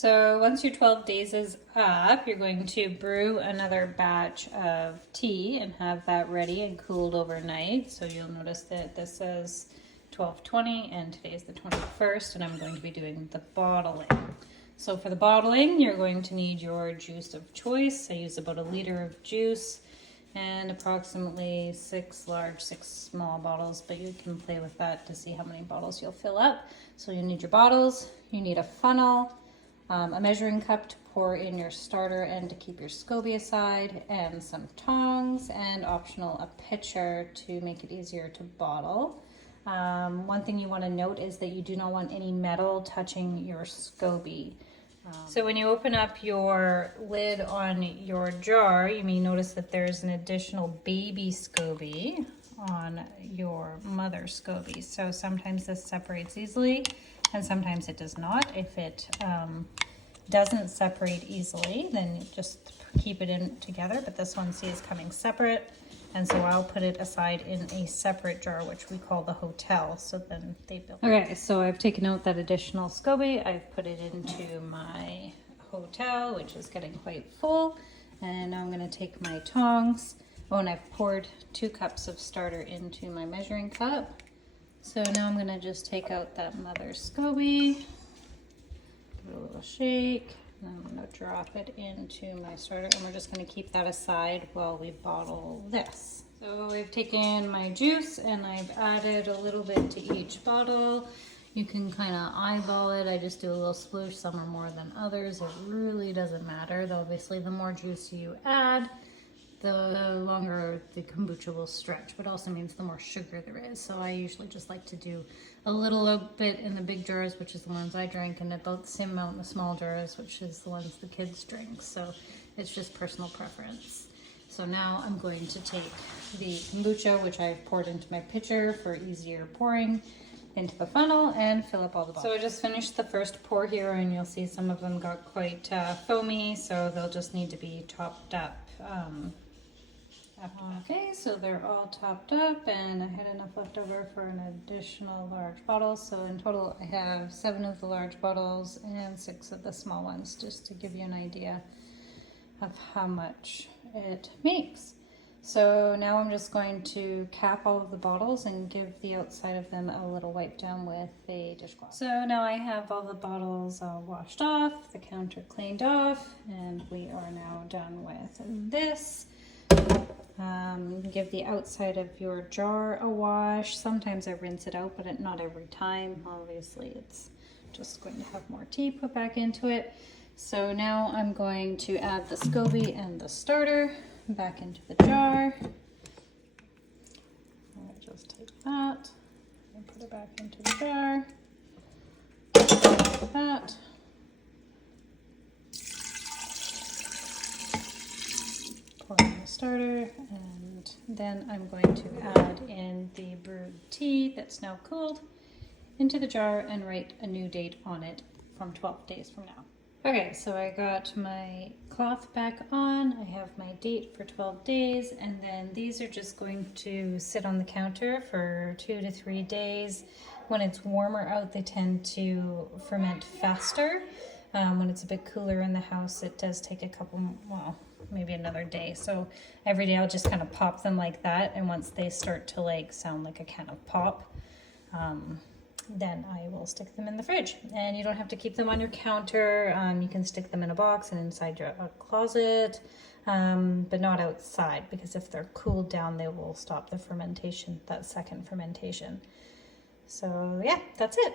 So once your 12 days is up, you're going to brew another batch of tea and have that ready and cooled overnight. So you'll notice that this says 12/20 and today is the 21st, and I'm going to be doing the bottling. So for the bottling, you're going to need your juice of choice. I use about 1 liter of juice and approximately 6 large, 6 small bottles, but you can play with that to see how many bottles you'll fill up. So you need your bottles, you need a funnel, a measuring cup to pour in your starter and to keep your SCOBY aside, and some tongs, and optional a pitcher to make it easier to bottle. One thing you want to note is that you do not want any metal touching your SCOBY. So when you open up your lid on your jar, you may notice that there's an additional baby SCOBY on your mother SCOBY. So sometimes this separates easily and sometimes it does not. If it doesn't separate easily, then just keep it in together. But this one, see, is coming separate. And so I'll put it aside in a separate jar, which we call the hotel. So then they build. Okay, so I've taken out that additional SCOBY. I've put it into my hotel, which is getting quite full. And now I'm going to take my tongs. Oh, and I've poured 2 cups of starter into my measuring cup. So now I'm going to just take out that mother SCOBY, give it a little shake. I'm going to drop it into my starter, and we're just going to keep that aside while we bottle this. So I've taken my juice and I've added a little bit to each bottle. You can kind of eyeball it. I just do a little sploosh. Some are more than others. It really doesn't matter. Though obviously the more juice you add, the longer the kombucha will stretch, but also means the more sugar there is. So I usually just like to do a little bit in the big jars, which is the ones I drink, and about the same amount in the small jars, which is the ones the kids drink. So it's just personal preference. So now I'm going to take the kombucha, which I've poured into my pitcher for easier pouring, into the funnel and fill up all the bottles. So I just finished the first pour here, and you'll see some of them got quite foamy, so they'll just need to be topped up. Okay, so they're all topped up, and I had enough left over for an additional large bottle. So in total I have 7 of the large bottles and 6 of the small ones, just to give you an idea of how much it makes. So now I'm just going to cap all of the bottles and give the outside of them a little wipe down with a dishcloth. So now I have all the bottles washed off, the counter cleaned off, and we are now done with this. Give the outside of your jar a wash. Sometimes I rinse it out, but not every time. Obviously, it's just going to have more tea put back into it. So now I'm going to add the SCOBY and the starter back into the jar. I'll just take that and put it back into the jar. Like that. Pour in the starter, and then I'm going to add in the brewed tea that's now cooled into the jar and write a new date on it from 12 days from now. Okay, so I got my cloth back on. I have my date for 12 days, and then these are just going to sit on the counter for 2 to 3 days. When it's warmer out, they tend to ferment faster. When it's a bit cooler in the house, it does take a couple, well, maybe another day. So every day I'll just kind of pop them like that, and once they start to like sound like a can of pop, then I will stick them in the fridge. And you don't have to keep them on your counter. You can stick them in a box and inside your closet, but not outside, because if they're cooled down, they will stop the fermentation, that second fermentation. So yeah, that's it.